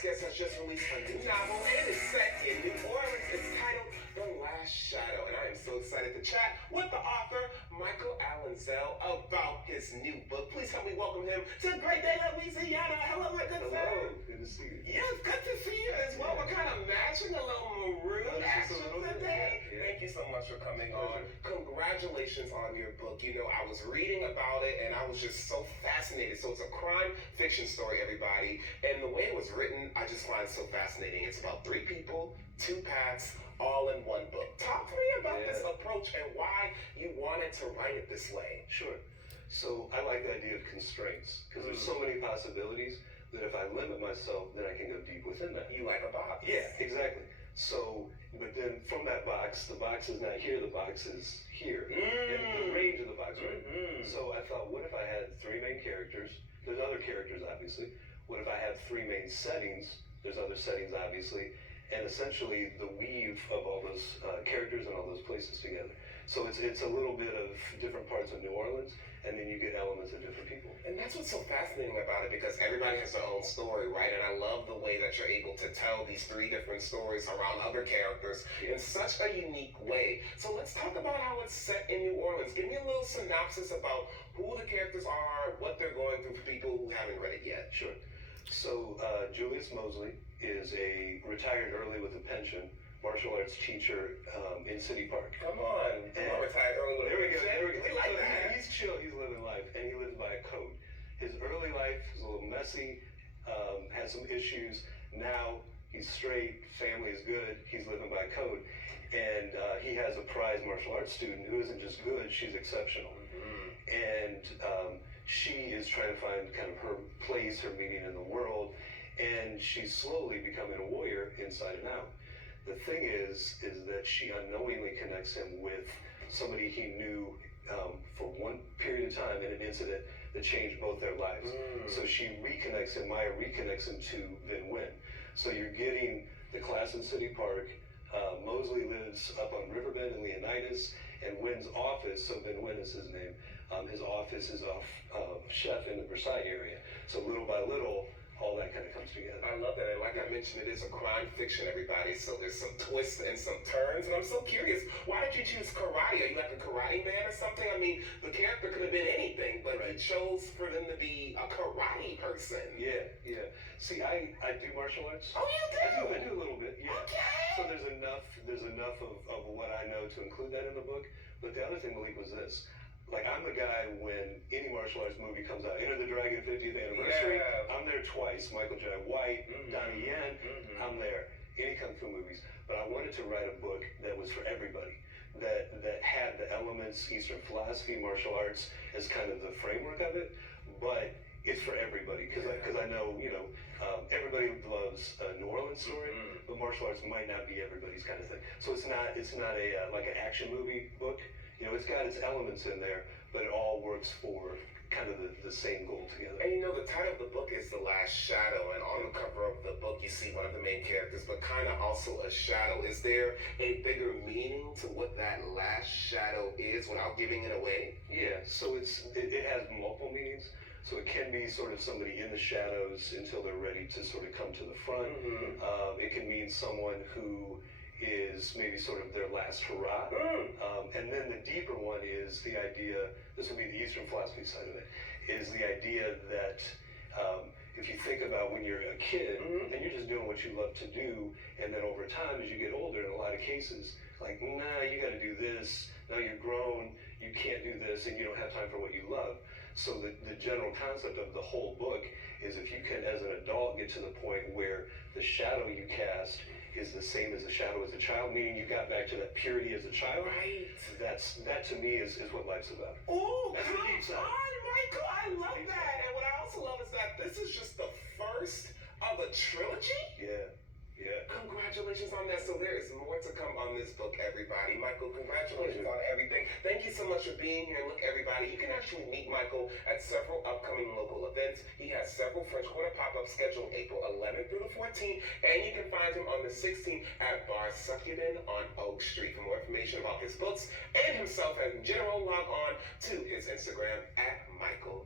next guest has just released a new novel and it is set in New Orleans. It's titled The Last Shadow, and I am so excited to chat with the author, Michael Zell, about his new book. Please help me welcome him to Great Day, Louisiana. Hello, my good friend. Hello, good to see you. Yes, good to see you as well. We're kind of matching a little maroon action today. Yeah. Thank you so much for coming on. Congratulations on your book. You know, I was reading about it and I was just so fascinated. So it's a crime fiction story, everybody. And the way it was written, I just find it so fascinating. It's about 3 people, 2 paths, all in one book. Talk to me about this approach and why you wanted to write it this way. Sure. So I like the idea of constraints because there's so many possibilities that if I limit myself, then I can go deep within that. You like a box. Yeah, exactly. So, but then from that box, the box is not here, the box is here. And the range of the box, right? So I thought, what if I had 3 main characters? There's other characters, obviously. What if I had 3 main settings? There's other settings, obviously. And essentially the weave of all those characters and all those places together. So it's a little bit of different parts of New Orleans, and then you get elements of different people. And that's what's so fascinating about it, because everybody has their own story, right? And I love the way that you're able to tell these 3 different stories around other characters in such a unique way. So let's talk about how it's set in New Orleans. Give me a little synopsis about who the characters are, what they're going through for people who haven't read it yet. Sure. So Julius Mosley is a retired early with a pension martial arts teacher in City Park. Come on, retired early with a pension. There we go. We like that. He's chill, he's living life, and he lives by a code. His early life is a little messy, had some issues. Now he's straight, family is good, he's living by code. And he has a prize martial arts student who isn't just good, she's exceptional. And she is trying to find kind of her place, her meaning in the world, and she's slowly becoming a warrior inside and out. The thing is that she unknowingly connects him with somebody he knew for one period of time in an incident that changed both their lives. So she reconnects him, Maya reconnects him to Vin Win. So you're getting the class in City Park. Mosley lives up on Riverbend in Leonidas, and Win's office, so Vin Win is his name, his office is off Chef in the Versailles area. So little by little, all that kind of comes together. I love that, and like I mentioned, it is a crime fiction, everybody, so there's some twists and some turns, and I'm so curious, why did you choose karate? Are you like a karate man or something? I mean, the character could have been anything, but you chose for them to be a karate person. Yeah. See, I do martial arts. Oh, you do? I do a little bit, yeah. Okay. So there's enough of what I know to include that in the book, but the other thing, Malik, was this. Like, I'm the guy when any martial arts movie comes out. Enter the Dragon 50th anniversary, I'm there twice. Michael J. White, Donnie Yen, I'm there. Any Kung Fu movies. But I wanted to write a book that was for everybody, that had the elements, Eastern philosophy, martial arts as kind of the framework of it, but it's for everybody. Because I know, everybody loves a New Orleans story, but martial arts might not be everybody's kind of thing. So it's not a like an action movie book. It's got its elements in there, but it all works for kind of the same goal together. And the title of the book is The Last Shadow, and on the cover of the book you see one of the main characters, but kind of also a shadow. Is there a bigger meaning to what that last shadow is without giving it away? Yeah, so it has multiple meanings. So it can be sort of somebody in the shadows until they're ready to sort of come to the front. It can mean someone who is maybe sort of their last hurrah. And then the deeper one is the idea, this would be the Eastern philosophy side of it, is the idea that if you think about when you're a kid and you're just doing what you love to do, and then over time as you get older, in a lot of cases, like, nah, you got to do this, now you're grown, you can't do this, and you don't have time for what you love. So the general concept of the whole book is if you can, as an adult, get to the point where the shadow you cast is the same as the shadow as a child, meaning you got back to that purity as a child. Right. That to me is what life's about. Oh, that's come on, Michael! I love that. And what I also love is that this is just the first of a trilogy. Yeah. Congratulations on that. So there is more to come on this book, everybody. Michael, congratulations on everything. Thank you so much for being here. Look, everybody, you can actually meet Michael at several upcoming local events. He has several French Quarter pop-ups scheduled April 11th through the 14th, and you can find him on the 16th at Bar Succulent on Oak Street. For more information about his books and himself in general, log on to his Instagram at Michael